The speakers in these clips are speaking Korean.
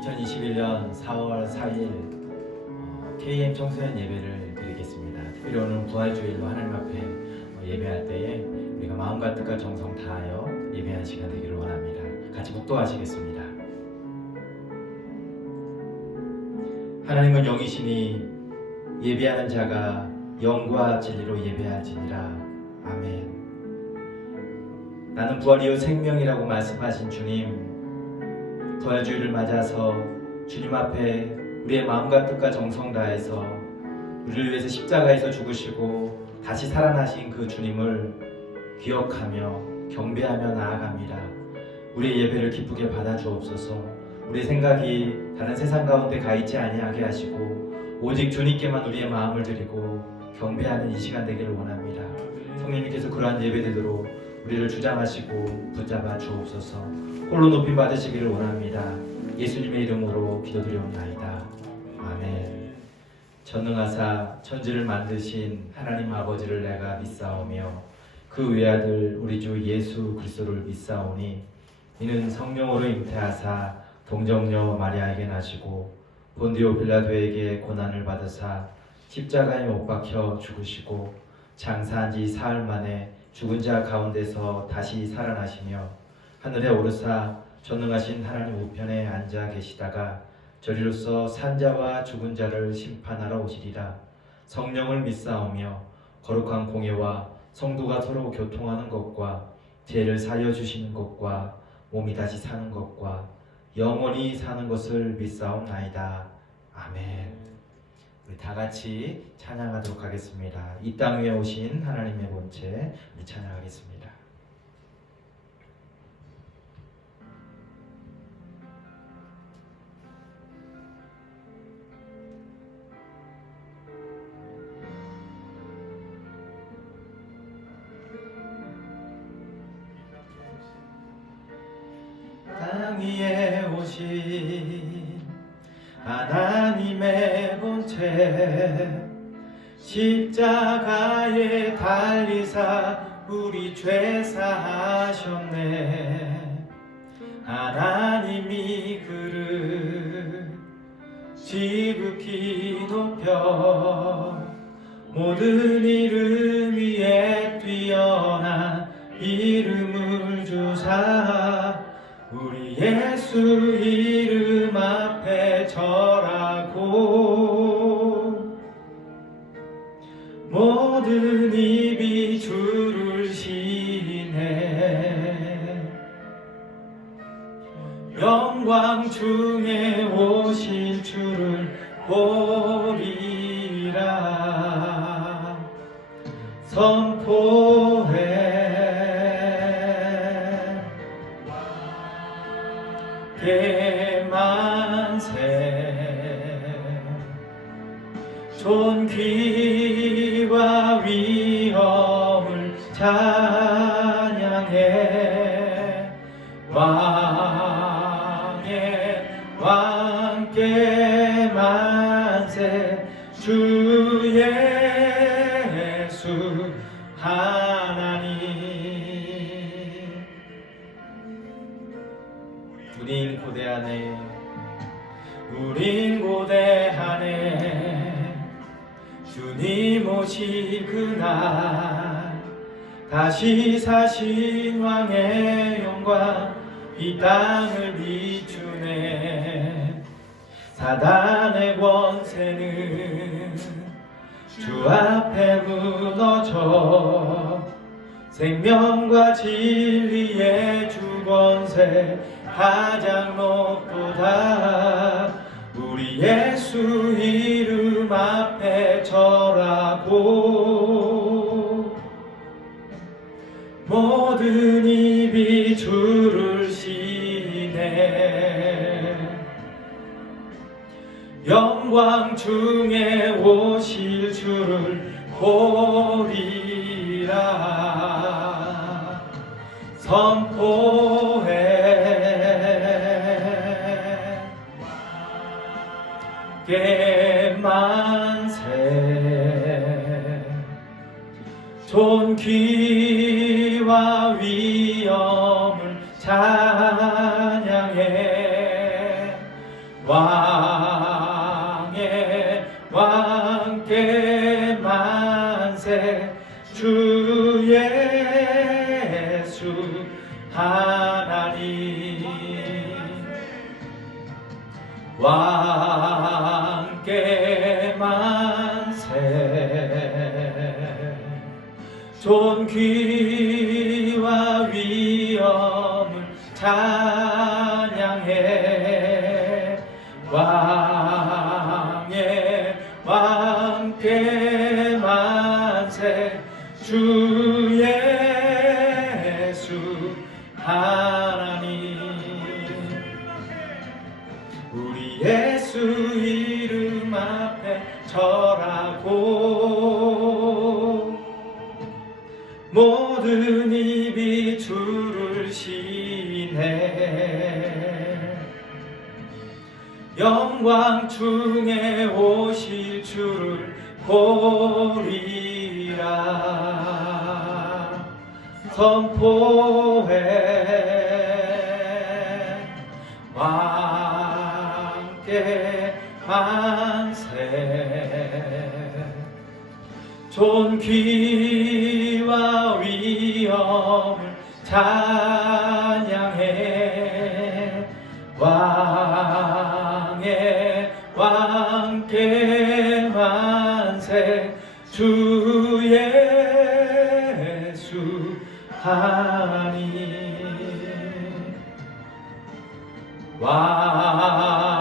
2021년 4월 4일 KM 청소년 예배를 드리겠습니다. 특별히 오늘 부활주일로 하나님 앞에 예배할 때에 우리가 마음과 뜻과 정성 다하여 예배하는 시간 되기를 원합니다. 같이 묵도하시겠습니다. 하나님은 영이시니 예배하는 자가 영과 진리로 예배할지니라. 아멘. 나는 부활이요 생명이라고 말씀하신 주님, 부활주일을 맞아서 주님 앞에 우리의 마음과 뜻과 정성 다해서 우리를 위해서 십자가에서 죽으시고 다시 살아나신 그 주님을 기억하며 경배하며 나아갑니다. 우리의 예배를 기쁘게 받아주옵소서. 우리의 생각이 다른 세상 가운데 가 있지 아니하게 하시고 오직 주님께만 우리의 마음을 드리고 경배하는 이 시간 되기를 원합니다. 성령님께서 그러한 예배되도록 우리를 주장하시고 붙잡아 주옵소서. 홀로 높임 받으시기를 원합니다. 예수님의 이름으로 기도드리옵나이다. 아멘. 전능하사 천지를 만드신 하나님 아버지를 내가 믿사오며 그 외아들 우리 주 예수 그리스도를 믿사오니 이는 성령으로 잉태하사 동정녀 마리아에게 나시고 본디오 빌라도에게 고난을 받으사 십자가에 못 박혀 죽으시고 장사한 지 사흘 만에 죽은 자 가운데서 다시 살아나시며 하늘에 오르사 전능하신 하나님 우편에 앉아 계시다가 저리로서 산 자와 죽은 자를 심판하러 오시리라. 성령을 믿사오며 거룩한 공예와 성도가 서로 교통하는 것과 죄를 사여 주시는 것과 몸이 다시 사는 것과 영원히 사는 것을 믿사옵나이다. 아멘. 우리 다 같이 찬양하도록 하겠습니다. 이 땅 위에 오신 하나님의 본체 우리 찬양하겠습니다. 땅 위에 오신 하나님의 본체 십자가에 달리사 우리 죄 사하셨네. 하나님이 그를 지극히 높여 모든 이름 위에 뛰어난 이름을 주사 우리 예수 이름 앞에 절하고 모든 입이 주를 시인해. 영광 중에 오실 주를 보리라 선포해. 대만세 존귀와 위엄을 찬양해. 왕의 왕께 만세 주 예수 하나님. 우린 고대하네 우린 고대하네 주님 오실 그날 다시 사신 왕의 영광 이 땅을 비추네. 사단의 권세는 주 앞에 무너져 생명과 진리의 주 권세 가장 높도다. 우리 예수 이름 앞에 절하고 모든 입이 주를 시인해. 영광 중에 오실 주를 보리라 선포해. 만세 존귀와 위엄을 찬양해. 왕의 왕께 만세 주 예수 하나님 왕께 만세 존귀와 위엄을 찬양해 왕의 왕께 만세 주 예수 하나님 우리 예수 이름 앞에 절하고 모든 입이 주를 시인해 영광 중에 오실 주를 보리라 선포해 왕께 만세 존귀와 위엄을 찬양해 왕의 왕께 만세 주 예수 하나님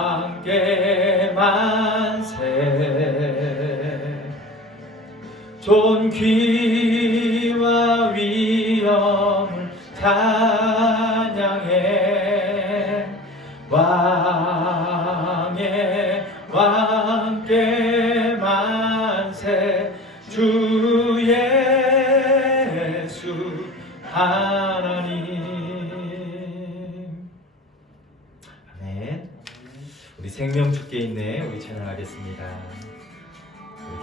왕께 만세 존귀와 위엄을 찬양해 왕의 왕께 만세 주 예수 하나님 아멘. 우리 생명 주께 있네 우리 찬양하겠습니다.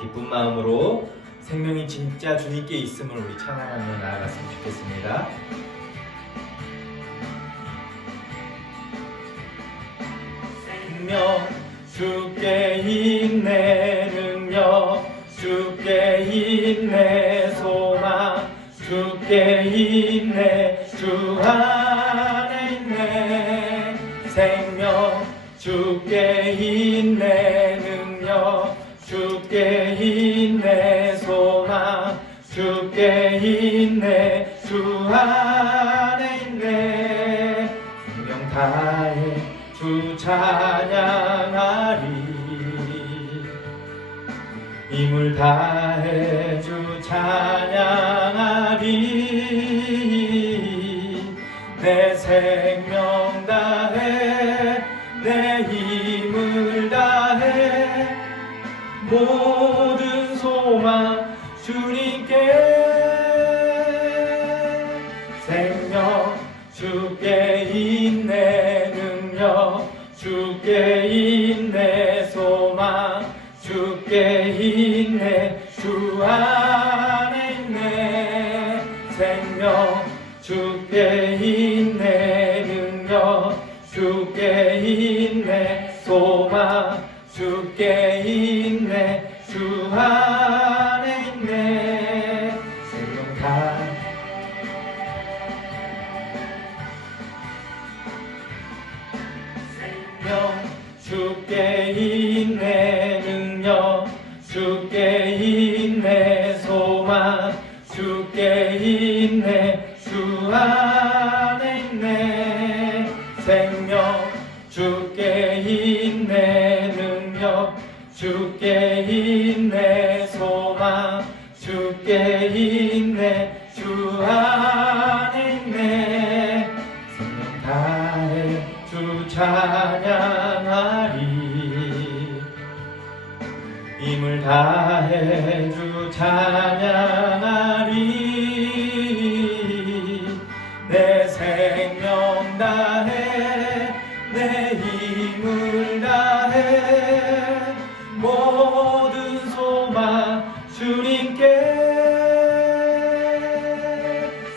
기쁜 마음으로 생명이 진짜 주님께 있음을 우리 찬양하며 나아갔으면 좋겠습니다. 생명 주께 있네 능력 주께 있네 소망 주께 있네 주 안에 있네 생명 주께 있네 능력 주께 있네 소망 주께 있네 주 안에 있네 생명 다해 주 찬양하리 힘을 다해 주 찬양하리 내 생명 다해 내 힘을 다해 모든 소망 주님께 생명 주께 있네 능력 주께 있네 소망 주께 있네 주 안에 있네 생명 주께 있네 능력 주께 있네 소망 주께 있네 주 안에 있네 생명 다 생명 주께 있네 능력 주께 있네 소망 주께 있네 주 안에 있네 생명 주께 있네 능력 주께 있네 소망 주께 있네 주 안에 있네 생명 다해 주 찬양하리 힘을 다해 주 찬양하리 내 생명 다해 내 힘을 다해 모든 소망 주님께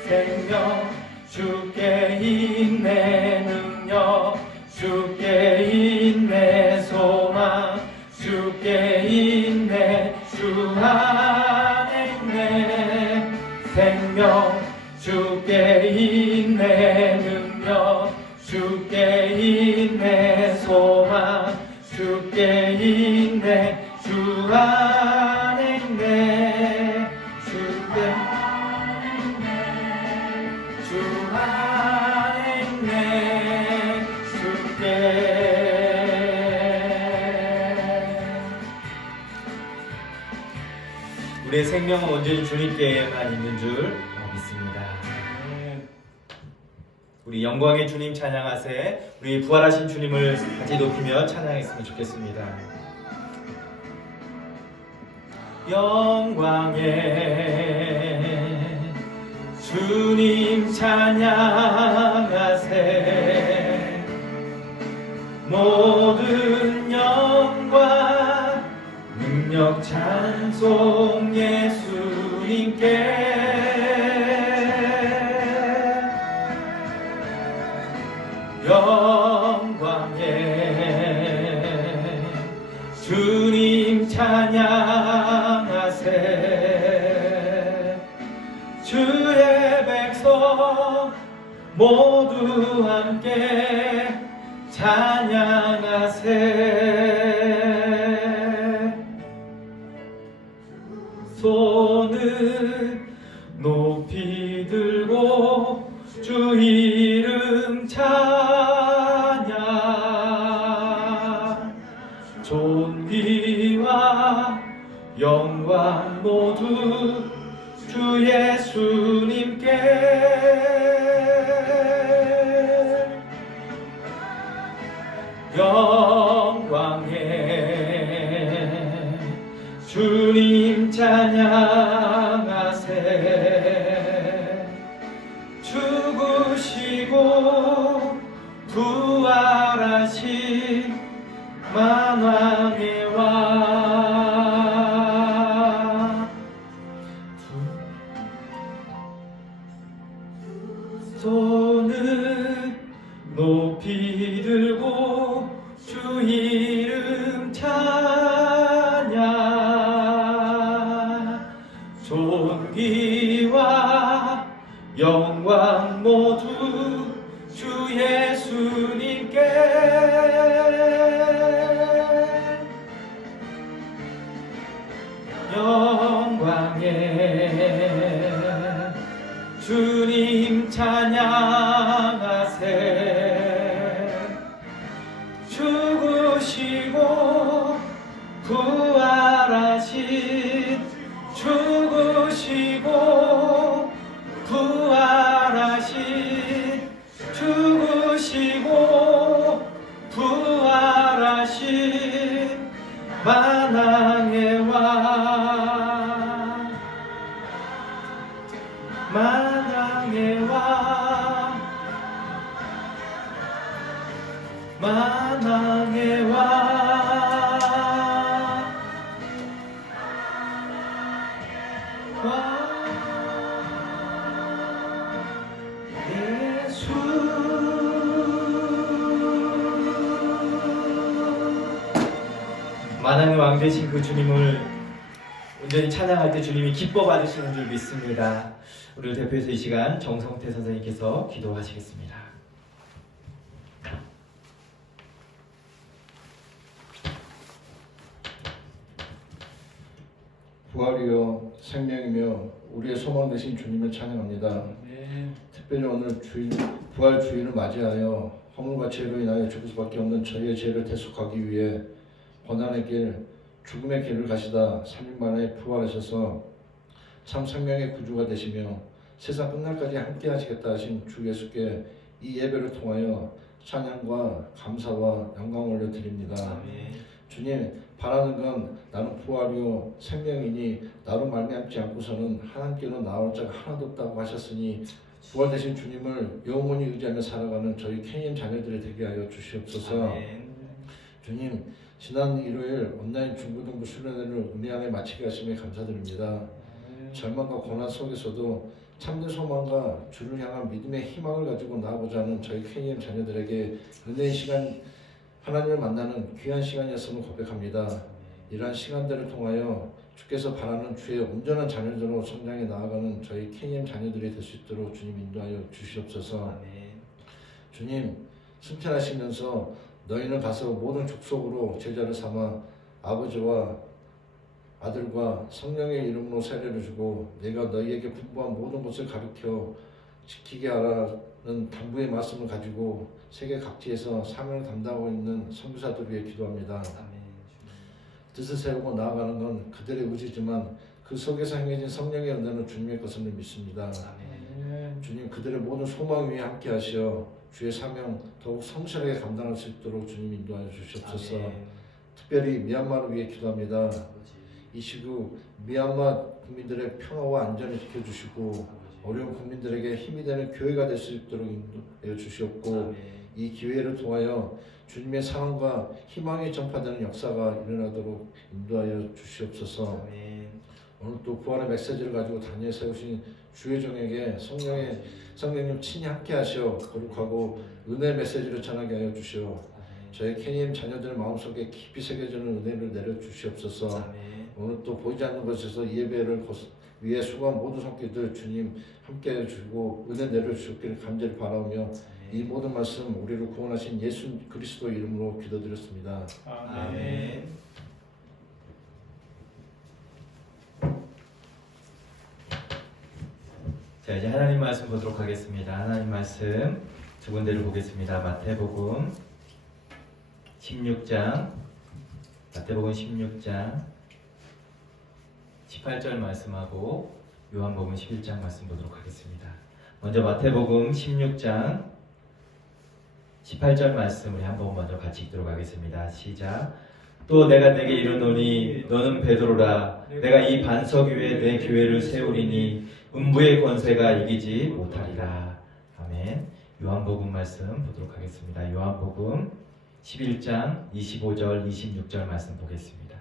생명 주께 있네 능력 주께 있네 높여 주께 있네 소망 주께 있네 주 안에 있네 주께 주 안에 있네 주께 우리의 생명은 온전히 주님께만 있는 줄 믿습니다. 우리 영광의 주님 찬양하세. 우리 부활하신 주님을 같이 높이며 찬양했으면 좋겠습니다. 영광의 주님 찬양하세. 모든 영광 능력 찬송 예수님께. 영광의 주님 찬양하세. 주의 백성 모두 함께 찬양하세. 손을 높이 들고 주 이름 찬양. 존귀와 영광 모두 주 예수님께. 영광의 주님 찬양하세. 죽으시고 부활하신 만왕의 왕. 손을 높이 들고 주 이름 찬양. 존귀와 영광 모두 주 예수님께. 영광의 주님 찬양하세. 죽으시고 부활하신 죽으시고 부활하신 죽으시고 부활하신 만왕의 왕. 만왕의 왕. 만왕의 왕. 예수. 만왕의 왕 되신 그 주님을 온전히 찬양할 때 주님이 기뻐 받으시는 줄 믿습니다. 우리를 대표해서 이 시간 정성태 선생님께서 기도하시겠습니다. 부활이요 생명이며 우리의 소망 되신 주님을 찬양합니다. 특별히 오늘 부활 주일을 맞이하여 허물과 죄로 인하여 죽을 수밖에 없는 저희의 죄를 대속하기 위해 고난의 길, 죽음의 길을 가시다 3일 만에 부활하셔서 참 생명의 구주가 되시며 세상 끝날까지 함께 하시겠다 하신 주 예수께 이 예배를 통하여 찬양과 감사와 영광을 올려드립니다. 주님, 바라는 건 나는 부활이요 생명이니 나로 말미암지 않고서는 하나님께로 나올 자가 하나도 없다고 하셨으니 부활되신 주님을 영원히 의지하며 살아가는 저희 KM 자녀들이 되게 하여 주시옵소서. 주님, 지난 일요일 온라인 중고등부 수련회를 은혜 안에 마치게 하심에 감사드립니다. 절망과 고난 속에서도 참된 소망과 주를 향한 믿음의 희망을 가지고 나아가고자 하는 저희 KM 자녀들에게 은혜의 시간, 하나님을 만나는 귀한 시간이었음을 고백합니다. 이러한 시간들을 통하여 주께서 바라는 주의 온전한 자녀들로 성장해 나아가는 저희 KM 자녀들이 될 수 있도록 주님 인도하여 주시옵소서. 주님 승천하시면서 너희는 가서 모든 족속으로 제자를 삼아 아버지와 아들과 성령의 이름으로 세례를 주고 내가 너희에게 분부한 모든 것을 가르쳐 지키게 하라는 당부의 말씀을 가지고 세계 각지에서 사명을 감당하고 있는 선교사들 위해 기도합니다. 아멘. 뜻을 세우고 나아가는 건 그들의 의지지만 그 속에서 행해진 성령의 은혜는 주님의 것을 믿습니다. 아멘. 주님 그들의 모든 소망 위에 함께 하시어 주의 사명 더욱 성실하게 감당할 수 있도록 주님 인도하여 주시옵소서. 아멘. 특별히 미얀마를 위해 기도합니다. 아버지. 이 시국 미얀마 국민들의 평화와 안전을 지켜주시고 아버지. 어려운 국민들에게 힘이 되는 교회가 될 수 있도록 인도하여 주시옵고 아멘. 이 기회를 통하여 주님의 사랑과 희망이 전파되는 역사가 일어나도록 인도하여 주시옵소서. 아멘. 오늘 또 부활의 메시지를 가지고 단위에 세우신 주의 종에게 성령님 친히 함께 하시어 거룩하고 은혜 메시지를 전하게 하여 주시오. 아멘. 저희 캐님 자녀들 마음속에 깊이 새겨지는 은혜를 내려 주시옵소서. 아멘. 오늘 또 보이지 않는 곳에서 예배를 위해 수고한 모든 손길들 주님 함께 해주시고 은혜 내려주시기를 간절히 바라오며 이 모든 말씀 우리를 구원하신 예수 그리스도 이름으로 기도드렸습니다. 아멘. 자, 이제 하나님 말씀 보도록 하겠습니다. 하나님 말씀 두 군데를 보겠습니다. 마태복음 16장 18절 말씀하고 요한복음 11장 말씀 보도록 하겠습니다. 먼저 마태복음 16장 18절 말씀 우리 한번 먼저 같이 읽도록 하겠습니다. 시작. 또 내가 네게 이르노니 너는 베드로라. 내가 이 반석 위에 내 교회를 세우리니 음부의 권세가 이기지 못하리라. 아멘. 요한복음 말씀 보도록 하겠습니다. 요한복음 11장 25절 26절 말씀 보겠습니다.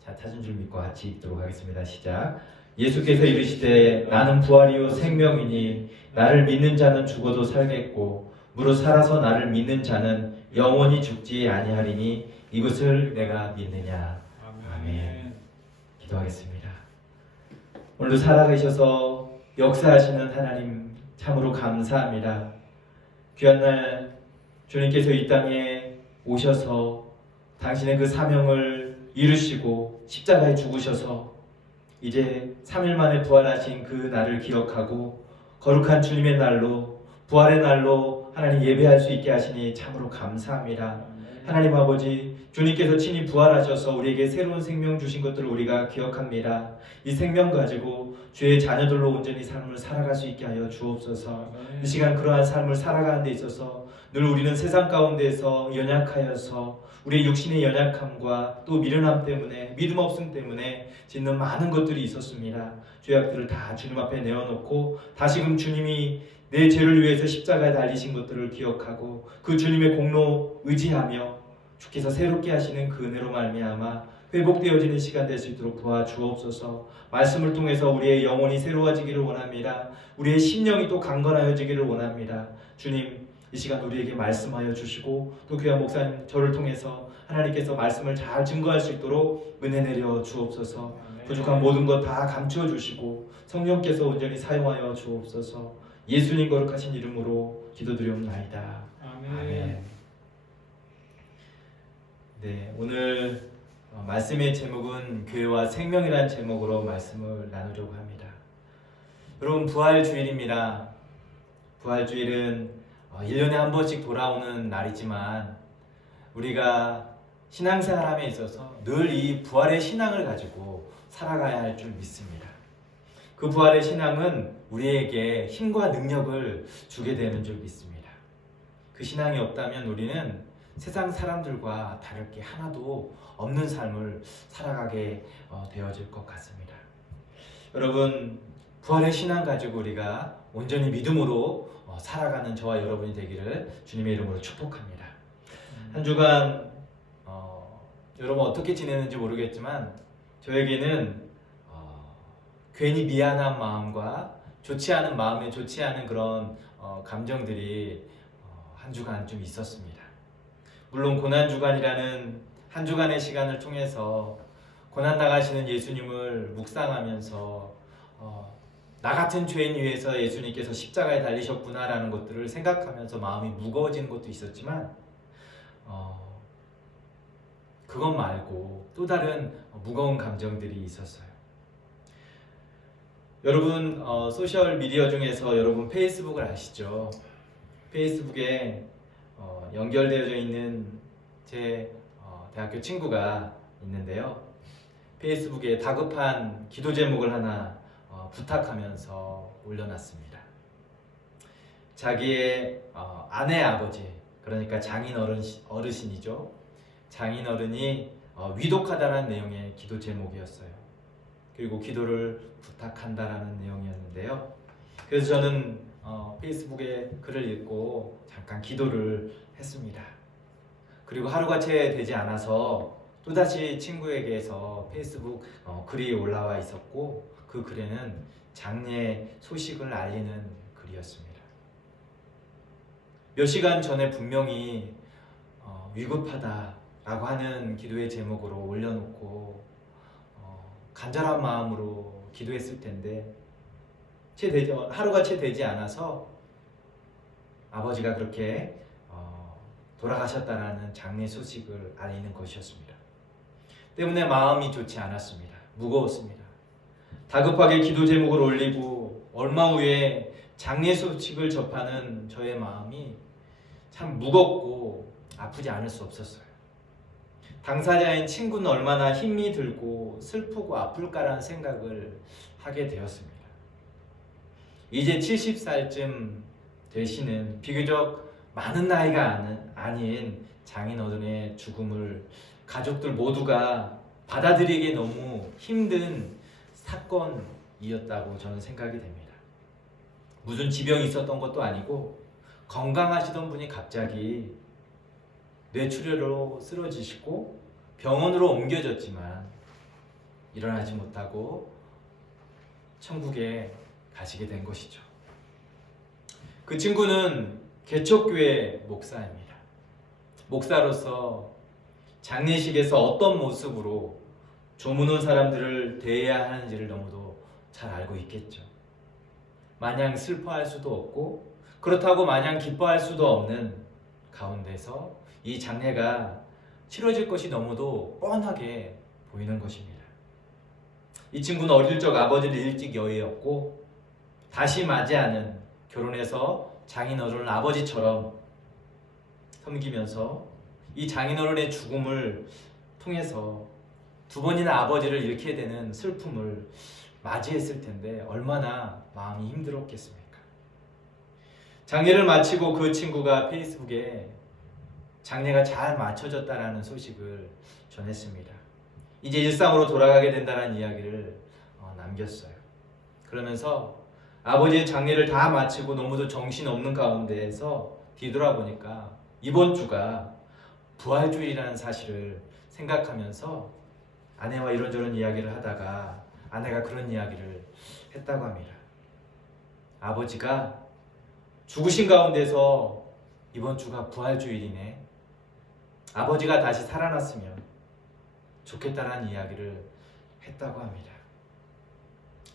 자, 찾은 줄 믿고 같이 읽도록 하겠습니다. 시작. 예수께서 이르시되 나는 부활이요 생명이니 나를 믿는 자는 죽어도 살겠고 무릇 살아서 나를 믿는 자는 영원히 죽지 아니하리니 이것을 내가 믿느냐. 아멘. 기도하겠습니다. 오늘도 살아계셔서 역사하시는 하나님 참으로 감사합니다. 귀한 날 주님께서 이 땅에 오셔서 당신의 그 사명을 이루시고 십자가에 죽으셔서 이제 3일 만에 부활하신 그 날을 기억하고 거룩한 주님의 날로 부활의 날로 하나님 예배할 수 있게 하시니 참으로 감사합니다. 하나님 아버지 주님께서 친히 부활하셔서 우리에게 새로운 생명 주신 것들을 우리가 기억합니다. 이 생명 가지고 주의 자녀들로 온전히 삶을 살아갈 수 있게 하여 주옵소서. 이 시간 그러한 삶을 살아가는 데 있어서 늘 우리는 세상 가운데서 연약하여서 우리의 육신의 연약함과 또 미련함 때문에 믿음 없음 때문에 짓는 많은 것들이 있었습니다. 죄악들을 다 주님 앞에 내어놓고 다시금 주님이 내 죄를 위해서 십자가에 달리신 것들을 기억하고 그 주님의 공로 의지하며 주께서 새롭게 하시는 그 은혜로 말미암아 회복되어지는 시간 될 수 있도록 도와주옵소서. 말씀을 통해서 우리의 영혼이 새로워지기를 원합니다. 우리의 심령이 또 강건하여지기를 원합니다. 주님 이 시간 우리에게 말씀하여 주시고 또 귀한 목사님 저를 통해서 하나님께서 말씀을 잘 증거할 수 있도록 은혜 내려 주옵소서. 부족한 모든 것 다 감추어 주시고 성령께서 온전히 사용하여 주옵소서. 예수님 거룩하신 이름으로 기도드리옵나이다. 아멘. 네, 오늘 말씀의 제목은 교회와 생명이라는 제목으로 말씀을 나누려고 합니다. 여러분 부활주일입니다. 부활주일은 1년에 한 번씩 돌아오는 날이지만 우리가 신앙생활함에 있어서 늘 이 부활의 신앙을 가지고 살아가야 할 줄 믿습니다. 그 부활의 신앙은 우리에게 힘과 능력을 주게 되는 줄 믿습니다. 그 신앙이 없다면 우리는 세상 사람들과 다를 게 하나도 없는 삶을 살아가게 되어질 것 같습니다. 여러분 부활의 신앙 가지고 우리가 온전히 믿음으로 살아가는 저와 여러분이 되기를 주님의 이름으로 축복합니다. 한 주간 여러분 어떻게 지내는지 모르겠지만 저에게는 괜히 미안한 마음과 좋지 않은 마음에 좋지 않은 그런 감정들이 한 주간 좀 있었습니다. 물론 고난주간이라는 한 주간의 시간을 통해서 고난 당하시는 예수님을 묵상하면서 나 같은 죄인 위해서 예수님께서 십자가에 달리셨구나라는 것들을 생각하면서 마음이 무거워지는 것도 있었지만 그것 말고 또 다른 무거운 감정들이 있었어요. 여러분 소셜 미디어 중에서 여러분 페이스북을 아시죠? 페이스북에 연결되어져 있는 제 대학교 친구가 있는데요. 페이스북에 다급한 기도 제목을 하나 부탁하면서 올려놨습니다. 자기의 아내 아버지, 그러니까 장인 어르신이죠. 장인 어른이 위독하다라는 내용의 기도 제목이었어요. 그리고 기도를 부탁한다라는 내용이었는데요. 그래서 저는 페이스북에 글을 읽고 잠깐 기도를 했습니다. 그리고 하루가 채 되지 않아서 또다시 친구에게서 페이스북 글이 올라와 있었고 그 글에는 장례 소식을 알리는 글이었습니다. 몇 시간 전에 분명히 위급하다라고 하는 기도의 제목으로 올려놓고 간절한 마음으로 기도했을 텐데 하루가 채 되지 않아서 아버지가 그렇게 돌아가셨다라는 장례 소식을 알리는 것이었습니다. 때문에 마음이 좋지 않았습니다. 무거웠습니다. 다급하게 기도 제목을 올리고 얼마 후에 장례 소식을 접하는 저의 마음이 참 무겁고 아프지 않을 수 없었어요. 당사자인 친구는 얼마나 힘이 들고 슬프고 아플까라는 생각을 하게 되었습니다. 이제 70살쯤 되시는 비교적 많은 나이가 아닌 장인어른의 죽음을 가족들 모두가 받아들이기 너무 힘든 사건이었다고 저는 생각이 됩니다. 무슨 지병이 있었던 것도 아니고 건강하시던 분이 갑자기 뇌출혈로 쓰러지시고 병원으로 옮겨졌지만 일어나지 못하고 천국에 가시게 된 것이죠. 그 친구는 개척교회 목사입니다. 목사로서 장례식에서 어떤 모습으로 조문 온 사람들을 대해야 하는지를 너무도 잘 알고 있겠죠. 마냥 슬퍼할 수도 없고 그렇다고 마냥 기뻐할 수도 없는 가운데서 이 장례가 치러질 것이 너무도 뻔하게 보이는 것입니다. 이 친구는 어릴 적 아버지를 일찍 여의었고 다시 맞이하는 결혼해서 장인어른을 아버지처럼 섬기면서 이 장인어른의 죽음을 통해서 두 번이나 아버지를 잃게 되는 슬픔을 맞이했을 텐데 얼마나 마음이 힘들었겠습니까? 장례를 마치고 그 친구가 페이스북에 장례가 잘 마쳐졌다라는 소식을 전했습니다. 이제 일상으로 돌아가게 된다는 이야기를 남겼어요. 그러면서 아버지의 장례를 다 마치고 너무도 정신없는 가운데에서 뒤돌아보니까 이번 주가 부활주일이라는 사실을 생각하면서 아내와 이런저런 이야기를 하다가 아내가 그런 이야기를 했다고 합니다. 아버지가 죽으신 가운데서 이번 주가 부활주일이네. 아버지가 다시 살아났으면 좋겠다라는 이야기를 했다고 합니다.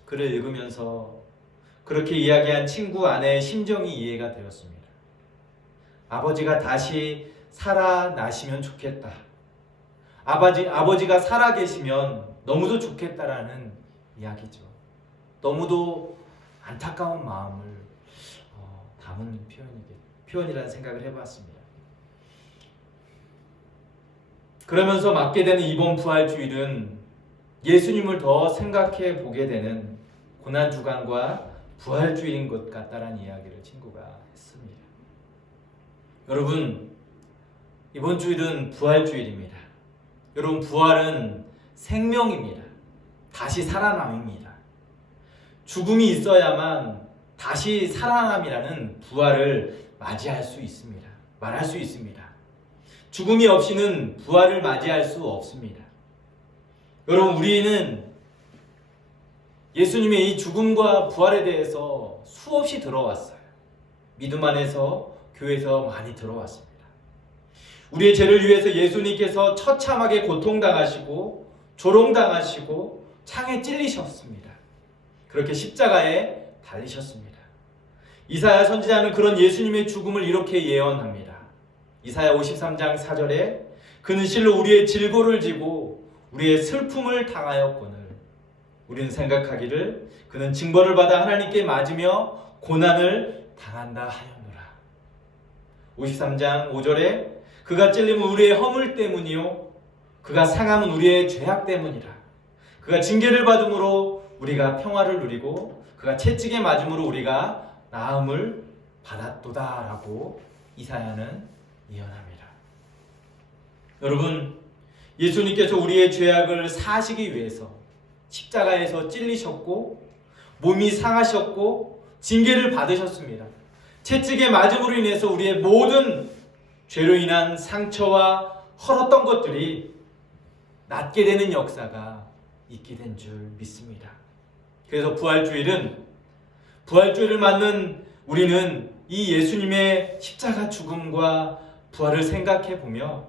글을 읽으면서 그렇게 이야기한 친구 아내의 심정이 이해가 되었습니다. 아버지가 다시 살아나시면 좋겠다. 아버지가 살아계시면 너무도 좋겠다라는 이야기죠. 너무도 안타까운 마음을 담은 표현이라는 생각을 해봤습니다. 그러면서 맞게 되는 이번 부활주일은 예수님을 더 생각해 보게 되는 고난주간과 부활주일인 것 같다라는 이야기를 친구가 했습니다. 여러분, 이번 주일은 부활주일입니다. 여러분, 부활은 생명입니다. 다시 살아남입니다. 죽음이 있어야만 다시 살아남이라는 부활을 맞이할 수 있습니다. 말할 수 있습니다. 죽음이 없이는 부활을 맞이할 수 없습니다. 여러분, 우리는 예수님의 이 죽음과 부활에 대해서 수없이 들어왔어요. 믿음 안에서 교회에서 많이 들어왔습니다. 우리의 죄를 위해서 예수님께서 처참하게 고통당하시고 조롱당하시고 창에 찔리셨습니다. 그렇게 십자가에 달리셨습니다. 이사야 선지자는 그런 예수님의 죽음을 이렇게 예언합니다. 이사야 53장 4절에 그는 실로 우리의 질고를 지고 우리의 슬픔을 당하였거늘 우리는 생각하기를 그는 징벌을 받아 하나님께 맞으며 고난을 당한다 하였노라. 53장 5절에 그가 찔림은 우리의 허물 때문이요 그가 상함은 우리의 죄악 때문이라. 그가 징계를 받음으로 우리가 평화를 누리고 그가 채찍에 맞음으로 우리가 나음을 받았도다 라고 이사야는 예언합니다. 여러분, 예수님께서 우리의 죄악을 사시기 위해서 십자가에서 찔리셨고 몸이 상하셨고 징계를 받으셨습니다. 채찍에 맞음으로 인해서 우리의 모든 죄로 인한 상처와 헐었던 것들이 낫게 되는 역사가 있게 된 줄 믿습니다. 그래서 부활주일을 맞는 우리는 이 예수님의 십자가 죽음과 부활을 생각해 보며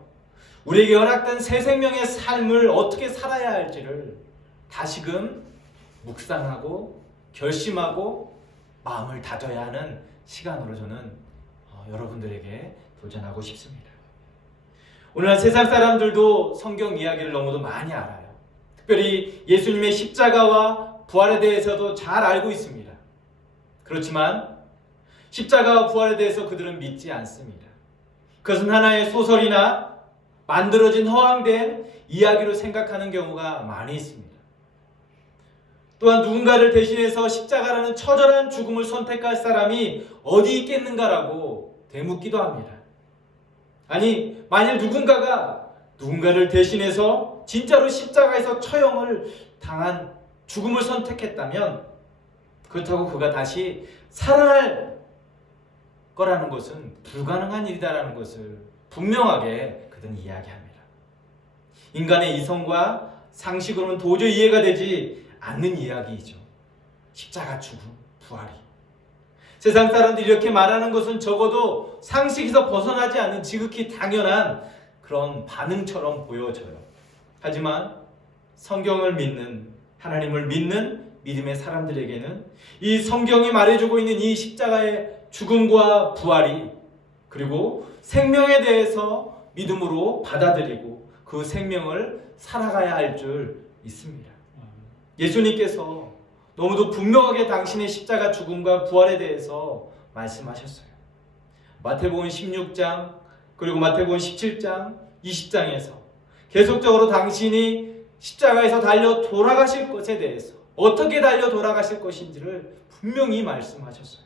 우리에게 허락된 새 생명의 삶을 어떻게 살아야 할지를 다시금 묵상하고 결심하고 마음을 다져야 하는 시간으로 저는 여러분들에게 도전하고 싶습니다. 오늘날 세상 사람들도 성경 이야기를 너무도 많이 알아요. 특별히 예수님의 십자가와 부활에 대해서도 잘 알고 있습니다. 그렇지만 십자가와 부활에 대해서 그들은 믿지 않습니다. 그것은 하나의 소설이나 만들어진 허황된 이야기로 생각하는 경우가 많이 있습니다. 또한 누군가를 대신해서 십자가라는 처절한 죽음을 선택할 사람이 어디 있겠는가라고 되묻기도 합니다. 아니, 만일 누군가가 누군가를 대신해서 진짜로 십자가에서 처형을 당한 죽음을 선택했다면 그렇다고 그가 다시 살아날 거라는 것은 불가능한 일이다라는 것을 분명하게 그들은 이야기합니다. 인간의 이성과 상식으로는 도저히 이해가 되지 않는 이야기이죠. 십자가 죽음, 부활이. 세상 사람들이 이렇게 말하는 것은 적어도 상식에서 벗어나지 않는 지극히 당연한 그런 반응처럼 보여져요. 하지만 성경을 믿는, 하나님을 믿는 믿음의 사람들에게는 이 성경이 말해주고 있는 이 십자가의 죽음과 부활이 그리고 생명에 대해서 믿음으로 받아들이고 그 생명을 살아가야 할 줄 믿습니다. 예수님께서 너무도 분명하게 당신의 십자가 죽음과 부활에 대해서 말씀하셨어요. 마태복음 16장 그리고 마태복음 17장 20장에서 계속적으로 당신이 십자가에서 달려 돌아가실 것에 대해서 어떻게 달려 돌아가실 것인지를 분명히 말씀하셨어요.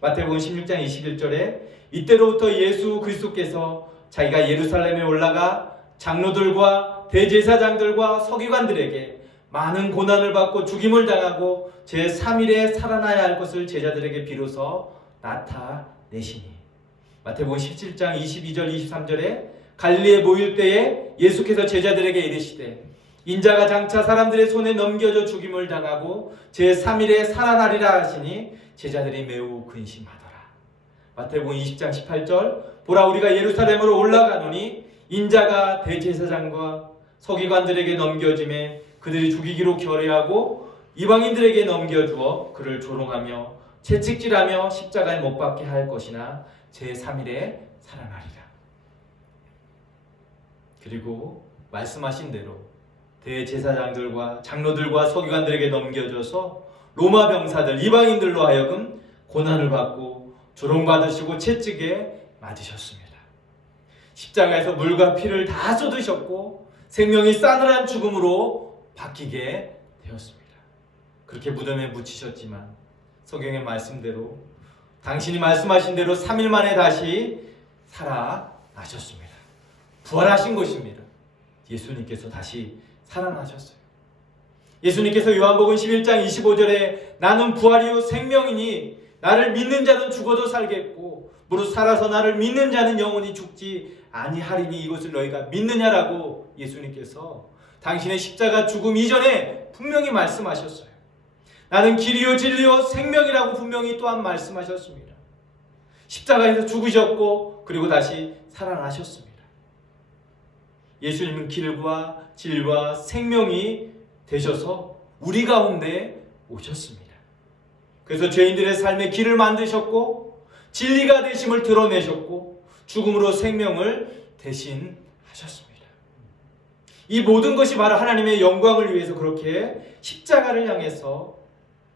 마태복음 16장 21절에 이때로부터 예수 그리스도께서 자기가 예루살렘에 올라가 장로들과 대제사장들과 서기관들에게 많은 고난을 받고 죽임을 당하고 제3일에 살아나야 할 것을 제자들에게 비로소 나타내시니. 마태복음 17장 22절 23절에 갈릴리에 모일 때에 예수께서 제자들에게 이르시되 인자가 장차 사람들의 손에 넘겨져 죽임을 당하고 제3일에 살아나리라 하시니 제자들이 매우 근심하더라. 마태복음 20장 18절 보라 우리가 예루살렘으로 올라가노니 인자가 대제사장과 서기관들에게 넘겨짐에 그들이 죽이기로 결의하고 이방인들에게 넘겨주어 그를 조롱하며 채찍질하며 십자가에 못 박게 할 것이나 제3일에 살아나리라. 그리고 말씀하신 대로 대제사장들과 장로들과 서기관들에게 넘겨져서 로마 병사들 이방인들로 하여금 고난을 받고 조롱받으시고 채찍에 맞으셨습니다. 십자가에서 물과 피를 다 쏟으셨고 생명이 싸늘한 죽음으로 바뀌게 되었습니다. 그렇게 무덤에 묻히셨지만 성경의 말씀대로 당신이 말씀하신 대로 3일 만에 다시 살아나셨습니다. 부활하신 것입니다. 예수님께서 다시 살아나셨어요. 예수님께서 요한복음 11장 25절에 나는 부활이요 생명이니 나를 믿는 자는 죽어도 살겠고 무릇 살아서 나를 믿는 자는 영원히 죽지 아니하리니 이것을 너희가 믿느냐라고 예수님께서 당신의 십자가 죽음 이전에 분명히 말씀하셨어요. 나는 길이요 진리요 생명이라고 분명히 또한 말씀하셨습니다. 십자가에서 죽으셨고 그리고 다시 살아나셨습니다. 예수님은 길과 진리와 생명이 되셔서 우리 가운데 오셨습니다. 그래서 죄인들의 삶의 길을 만드셨고 진리가 되심을 드러내셨고 죽음으로 생명을 대신하셨습니다. 이 모든 것이 바로 하나님의 영광을 위해서 그렇게 십자가를 향해서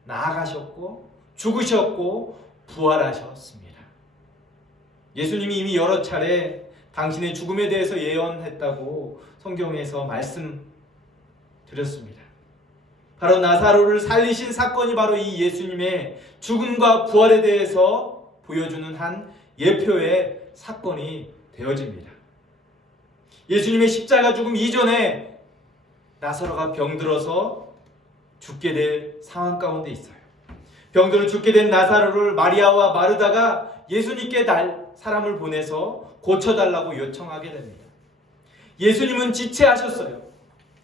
나아가셨고 죽으셨고 부활하셨습니다. 예수님이 이미 여러 차례 당신의 죽음에 대해서 예언했다고 성경에서 말씀드렸습니다. 바로 나사로를 살리신 사건이 바로 이 예수님의 죽음과 부활에 대해서 보여주는 한 예표의 사건이 되어집니다. 예수님의 십자가 죽음 이전에 나사로가 병들어서 죽게 될 상황 가운데 있어요. 병들어 죽게 된 나사로를 마리아와 마르다가 예수님께 사람을 보내서 고쳐달라고 요청하게 됩니다. 예수님은 지체하셨어요.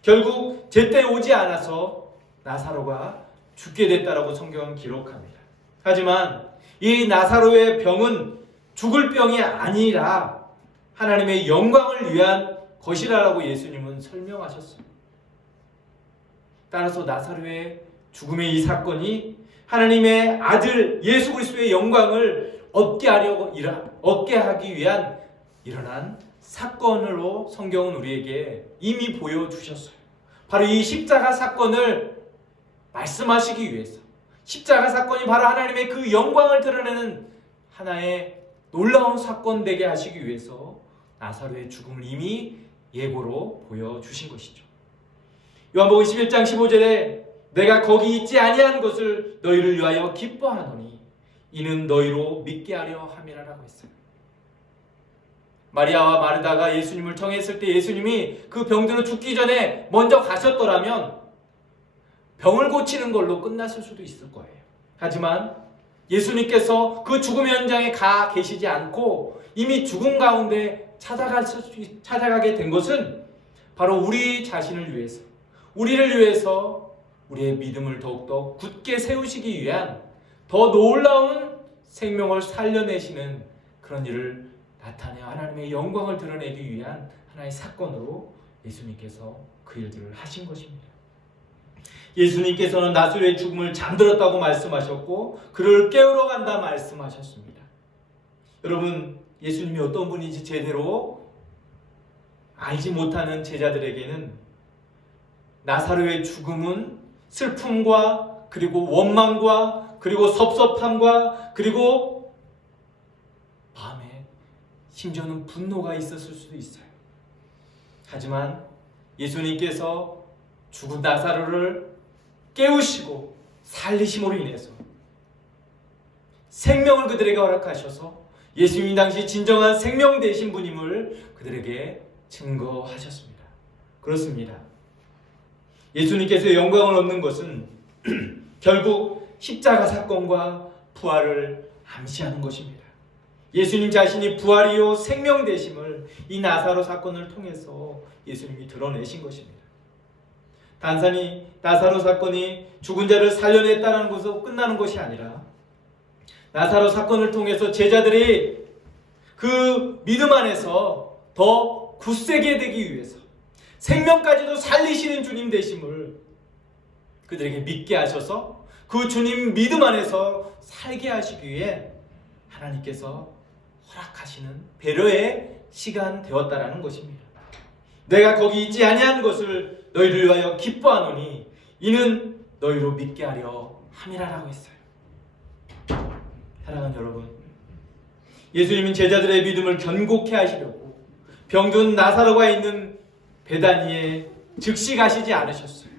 결국 제때 오지 않아서 나사로가 죽게 됐다라고 성경은 기록합니다. 하지만 이 나사로의 병은 죽을 병이 아니라 하나님의 영광을 위한 것이라고 예수님은 설명하셨어요. 따라서 나사로의 죽음의 이 사건이 하나님의 아들 예수 그리스도의 영광을 얻게 하기 위한 일어난 사건으로 성경은 우리에게 이미 보여주셨어요. 바로 이 십자가 사건을 말씀하시기 위해서, 십자가 사건이 바로 하나님의 그 영광을 드러내는 하나의 놀라운 사건 되게 하시기 위해서 나사로의 죽음을 이미 예고로 보여주신 것이죠. 요한복음 11장 15절에 내가 거기 있지 아니한 것을 너희를 위하여 기뻐하노니 이는 너희로 믿게 하려 함이라라고 했어요. 마리아와 마르다가 예수님을 청했을 때 예수님이 그 병들어 죽기 전에 먼저 가셨더라면 병을 고치는 걸로 끝났을 수도 있을 거예요. 하지만 예수님께서 그 죽음 현장에 가 계시지 않고 이미 죽음 가운데 찾아가게 된 것은 바로 우리 자신을 위해서, 우리를 위해서 우리의 믿음을 더욱더 굳게 세우시기 위한 더 놀라운 생명을 살려내시는 그런 일을 나타내어 하나님의 영광을 드러내기 위한 하나의 사건으로 예수님께서 그 일들을 하신 것입니다. 예수님께서는 나사로의 죽음을 잠들었다고 말씀하셨고 그를 깨우러 간다 말씀하셨습니다. 여러분, 예수님이 어떤 분인지 제대로 알지 못하는 제자들에게는 나사로의 죽음은 슬픔과 그리고 원망과 그리고 섭섭함과 그리고 마음에 심지어는 분노가 있었을 수도 있어요. 하지만 예수님께서 죽은 나사로를 깨우시고 살리심으로 인해서 생명을 그들에게 허락하셔서 예수님 당시 진정한 생명 되신 분임을 그들에게 증거하셨습니다. 그렇습니다. 예수님께서 영광을 얻는 것은 결국 십자가 사건과 부활을 암시하는 것입니다. 예수님 자신이 부활이요 생명 되심을 이 나사로 사건을 통해서 예수님이 드러내신 것입니다. 단순히 나사로 사건이 죽은 자를 살려냈다는 것으로 끝나는 것이 아니라 나사로 사건을 통해서 제자들이 그 믿음 안에서 더 굳세게 되기 위해서 생명까지도 살리시는 주님 되심을 그들에게 믿게 하셔서 그 주님 믿음 안에서 살게 하시기 위해 하나님께서 허락하시는 배려의 시간 되었다라는 것입니다. 내가 거기 있지 아니한 것을 너희를 위하여 기뻐하노니 이는 너희로 믿게 하려 함이라라고 했어요. 사랑하는 여러분, 예수님은 제자들의 믿음을 견고케 하시려고 병든 나사로가 있는 베다니에 즉시 가시지 않으셨어요.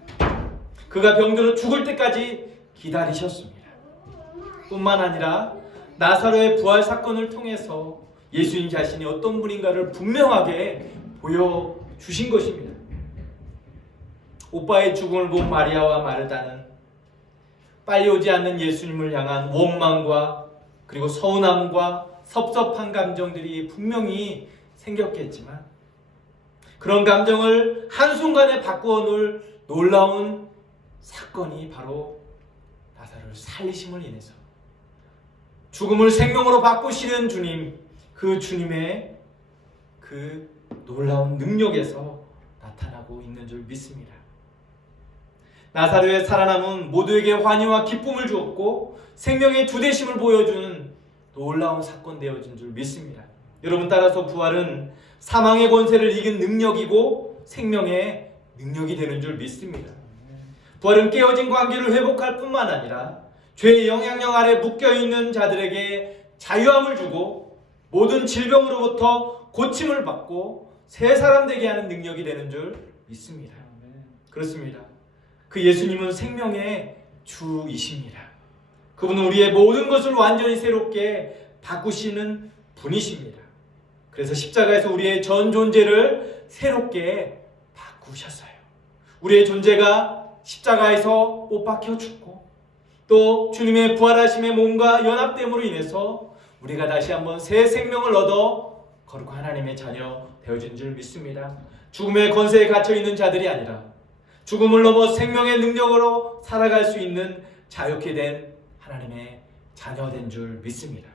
그가 병들어 죽을 때까지 기다리셨습니다. 뿐만 아니라 나사로의 부활 사건을 통해서 예수님 자신이 어떤 분인가를 분명하게 보여주신 것입니다. 오빠의 죽음을 본 마리아와 마르다는 빨리 오지 않는 예수님을 향한 원망과 그리고 서운함과 섭섭한 감정들이 분명히 생겼겠지만 그런 감정을 한순간에 바꾸어 놓을 놀라운 사건이 바로 나사로를 살리심을 인해서 죽음을 생명으로 바꾸시는 주님, 그 주님의 그 놀라운 능력에서 나타나고 있는 줄 믿습니다. 나사로의 살아남은 모두에게 환희와 기쁨을 주었고 생명의 주되심을 보여주는 놀라운 사건 되어진 줄 믿습니다. 여러분, 따라서 부활은 사망의 권세를 이긴 능력이고 생명의 능력이 되는 줄 믿습니다. 부활은 깨어진 관계를 회복할 뿐만 아니라 죄의 영향력 아래 묶여있는 자들에게 자유함을 주고 모든 질병으로부터 고침을 받고 새 사람 되게 하는 능력이 되는 줄 믿습니다. 그렇습니다. 그 예수님은 생명의 주이십니다. 그분은 우리의 모든 것을 완전히 새롭게 바꾸시는 분이십니다. 그래서 십자가에서 우리의 전 존재를 새롭게 바꾸셨어요. 우리의 존재가 십자가에서 못 박혀 죽고 또 주님의 부활하심의 몸과 연합됨으로 인해서 우리가 다시 한번 새 생명을 얻어 거룩한 하나님의 자녀 되어진 줄 믿습니다. 죽음의 권세에 갇혀있는 자들이 아니라 죽음을 넘어 생명의 능력으로 살아갈 수 있는 자유케 된 하나님의 자녀된 줄 믿습니다.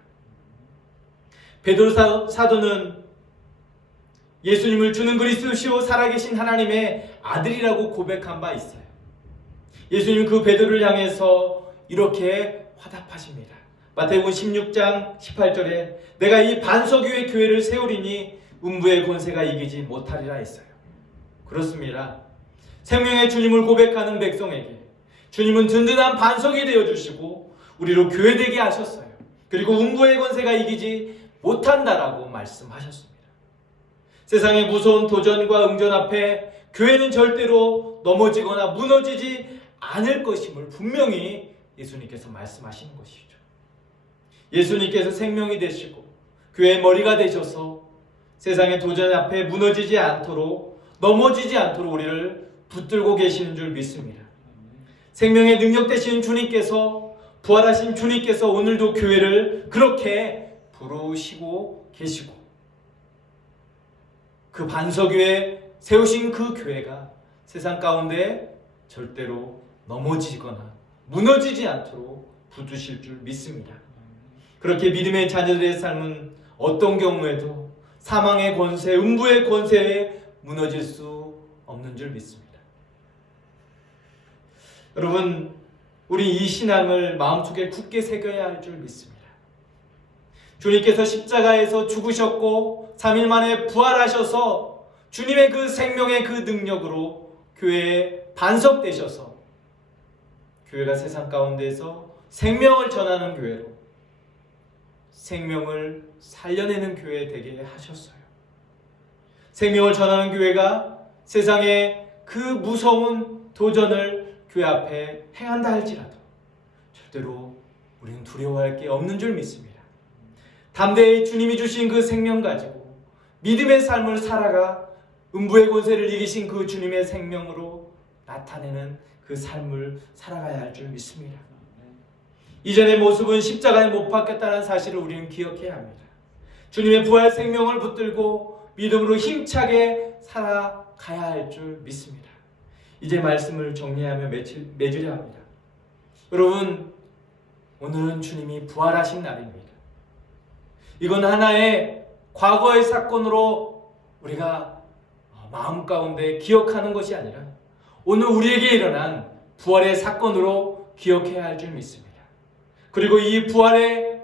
베드로 사도는 예수님을 주는 그리스도시요 살아계신 하나님의 아들이라고 고백한 바 있어요. 예수님 그 베드로를 향해서 이렇게 화답하십니다. 마태복음 16장 18절에 내가 이 반석 위에 교회를 세우리니 음부의 권세가 이기지 못하리라 했어요. 그렇습니다. 생명의 주님을 고백하는 백성에게 주님은 든든한 반석이 되어주시고 우리로 교회되게 하셨어요. 그리고 음부의 권세가 이기지 못한다라고 말씀하셨습니다. 세상의 무서운 도전과 응전 앞에 교회는 절대로 넘어지거나 무너지지 않을 것임을 분명히 예수님께서 말씀하시는 것이죠. 예수님께서 생명이 되시고 교회의 머리가 되셔서 세상의 도전 앞에 무너지지 않도록 넘어지지 않도록 우리를 붙들고 계시는 줄 믿습니다. 생명의 능력 되시는 주님께서 부활하신 주님께서 오늘도 교회를 그렇게 부르시고 계시고 그 반석 위에 세우신 그 교회가 세상 가운데 절대로 넘어지거나 무너지지 않도록 붙드실 줄 믿습니다. 그렇게 믿음의 자녀들의 삶은 어떤 경우에도 사망의 권세, 음부의 권세에 무너질 수 없는 줄 믿습니다. 여러분, 우리 이 신앙을 마음속에 굳게 새겨야 할 줄 믿습니다. 주님께서 십자가에서 죽으셨고 3일 만에 부활하셔서 주님의 그 생명의 그 능력으로 교회에 반석되셔서 교회가 세상 가운데서 생명을 전하는 교회로 생명을 살려내는 교회 되게 하셨어요. 생명을 전하는 교회가 세상의 그 무서운 도전을 교회 앞에 행한다 할지라도 절대로 우리는 두려워할 게 없는 줄 믿습니다. 담대히 주님이 주신 그 생명 가지고 믿음의 삶을 살아가 음부의 권세를 이기신 그 주님의 생명으로 나타내는 그 삶을 살아가야 할 줄 믿습니다. 이전의 모습은 십자가에 못 박혔다는 사실을 우리는 기억해야 합니다. 주님의 부활 생명을 붙들고 믿음으로 힘차게 살아가야 할 줄 믿습니다. 이제 말씀을 정리하며 맺으려 합니다. 여러분, 오늘은 주님이 부활하신 날입니다. 이건 하나의 과거의 사건으로 우리가 마음 가운데 기억하는 것이 아니라 오늘 우리에게 일어난 부활의 사건으로 기억해야 할 줄 믿습니다. 그리고 이 부활의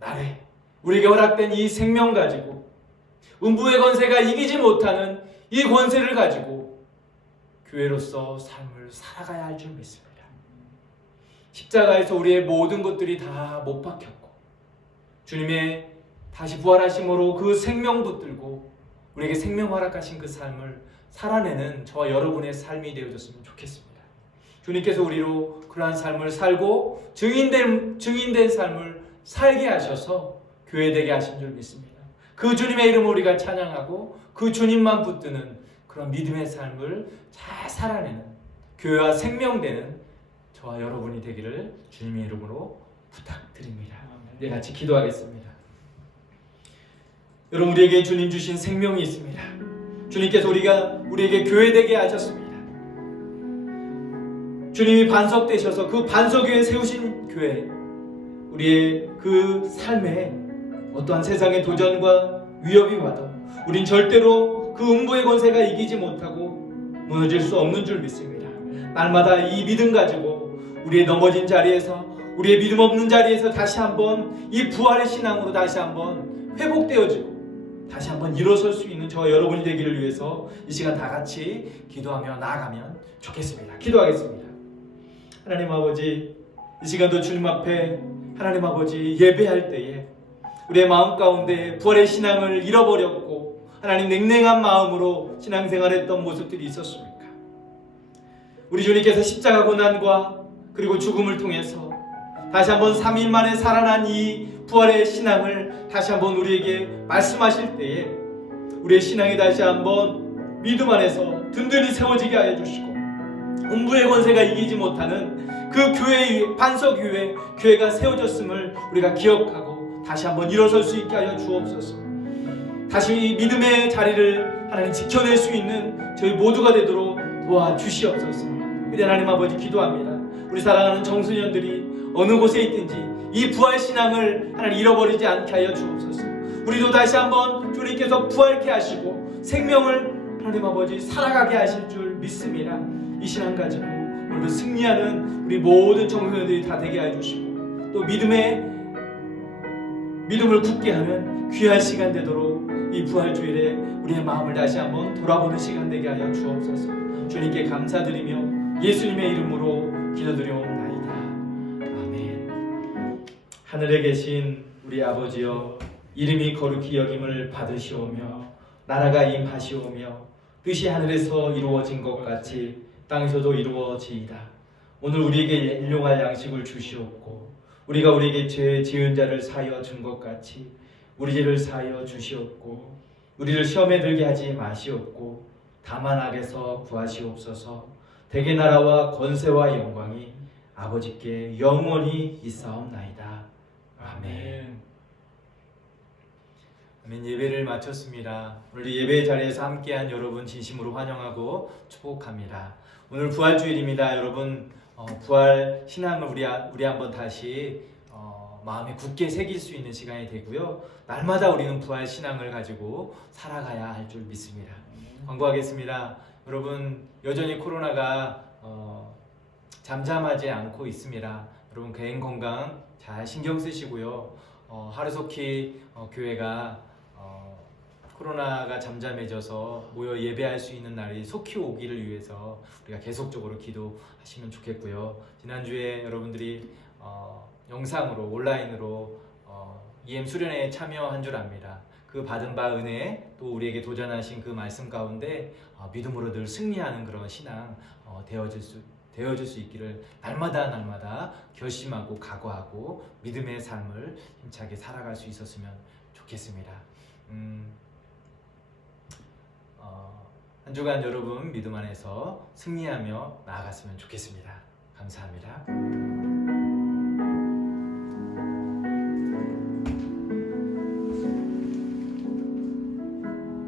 날에 우리에게 허락된 이 생명 가지고 음부의 권세가 이기지 못하는 이 권세를 가지고 교회로서 삶을 살아가야 할 줄 믿습니다. 십자가에서 우리의 모든 것들이 다 못 박혔고 주님의 다시 부활하심으로 그 생명 붙들고 우리에게 생명 허락하신 그 삶을 살아내는 저와 여러분의 삶이 되어졌으면 좋겠습니다. 주님께서 우리로 그러한 삶을 살고 증인된 삶을 살게 하셔서 교회되게 하신 줄 믿습니다. 그 주님의 이름을 우리가 찬양하고 그 주님만 붙드는 그런 믿음의 삶을 잘 살아내는 교회와 생명되는 저와 여러분이 되기를 주님의 이름으로 부탁드립니다. 네, 같이 기도하겠습니다. 여러분, 우리에게 주님 주신 생명이 있습니다. 주님께서 우리에게 교회되게 하셨습니다. 주님이 반석 되셔서 그 반석 위에 세우신 교회, 우리의 그 삶에 어떠한 세상의 도전과 위협이 와도 우린 절대로 그 음부의 권세가 이기지 못하고 무너질 수 없는 줄 믿습니다. 날마다 이 믿음 가지고 우리의 넘어진 자리에서, 우리의 믿음 없는 자리에서 다시 한번 이 부활의 신앙으로 다시 한번 회복되어지고 다시 한번 일어설 수 있는 저 여러분이 되기를 위해서 이 시간 다 같이 기도하며 나아가면 좋겠습니다. 기도하겠습니다. 하나님 아버지, 이 시간도 주님 앞에 하나님 아버지 예배할 때에 우리의 마음 가운데 부활의 신앙을 잃어버렸고 하나님 냉랭한 마음으로 신앙생활했던 모습들이 있었습니까? 우리 주님께서 십자가 고난과 그리고 죽음을 통해서 다시 한번 3일 만에 살아난 이 부활의 신앙을 다시 한번 우리에게 말씀하실 때에 우리의 신앙이 다시 한번 믿음 안에서 든든히 세워지게 하여 주시고 음부의 권세가 이기지 못하는 그 교회의 반석위에 교회가 세워졌음을 우리가 기억하고 다시 한번 일어설 수 있게 하여 주옵소서. 다시 믿음의 자리를 하나님 지켜낼 수 있는 저희 모두가 되도록 도와주시옵소서. 우리 하나님 아버지 기도합니다. 우리 사랑하는 청소년들이 어느 곳에 있든지 이 부활 신앙을 하나님 잃어버리지 않게 하여 주옵소서. 우리도 다시 한번 주님께서 부활케 하시고 생명을 하나님 아버지 살아가게 하실 줄 믿습니다. 이 신앙 가지고 오늘도 승리하는 우리 모든 청소년들이 다 되게 해주시고 또 믿음을 굳게 하는 귀한 시간 되도록 이 부활주일에 우리의 마음을 다시 한번 돌아보는 시간 되게 하여 주옵소서. 주님께 감사드리며 예수님의 이름으로 기도드리옵나이다. 아멘. 하늘에 계신 우리 아버지여, 이름이 거룩히 여김을 받으시오며 나라가 임하시오며 뜻이 하늘에서 이루어진 것 같이 땅에서도 이루어지이다. 오늘 우리에게 일용할 양식을 주시옵고 우리가 우리에게 죄 지은 자를 사하여 준 것 같이 우리 죄를 사하여 주시옵고 우리를 시험에 들게 하지 마시옵고 다만 악에서 구하시옵소서. 대개 나라와 권세와 영광이 아버지께 영원히 있사옵나이다. 아멘. 아멘. 예배를 마쳤습니다. 오늘 예배 자리에서 함께한 여러분 진심으로 환영하고 축복합니다. 오늘 부활주일입니다. 여러분 부활 신앙을 우리 한번 다시 마음에 굳게 새길 수 있는 시간이 되고요. 날마다 우리는 부활 신앙을 가지고 살아가야 할 줄 믿습니다. 광고하겠습니다. 여러분 여전히 코로나가 잠잠하지 않고 있습니다. 여러분 개인 건강 잘 신경 쓰시고요. 하루속히 교회가 코로나가 잠잠해져서 모여 예배할 수 있는 날이 속히 오기를 위해서 우리가 계속적으로 기도하시면 좋겠고요. 지난주에 여러분들이 영상으로 온라인으로 EM 수련회에 참여한 줄 압니다. 그 받은 바 은혜 또 우리에게 도전하신 그 말씀 가운데 믿음으로 늘 승리하는 그런 신앙 되어질 수 있기를 날마다 결심하고 각오하고 믿음의 삶을 힘차게 살아갈 수 있었으면 좋겠습니다. 한 주간 여러분 믿음 안에서 승리하며 나아갔으면 좋겠습니다. 감사합니다.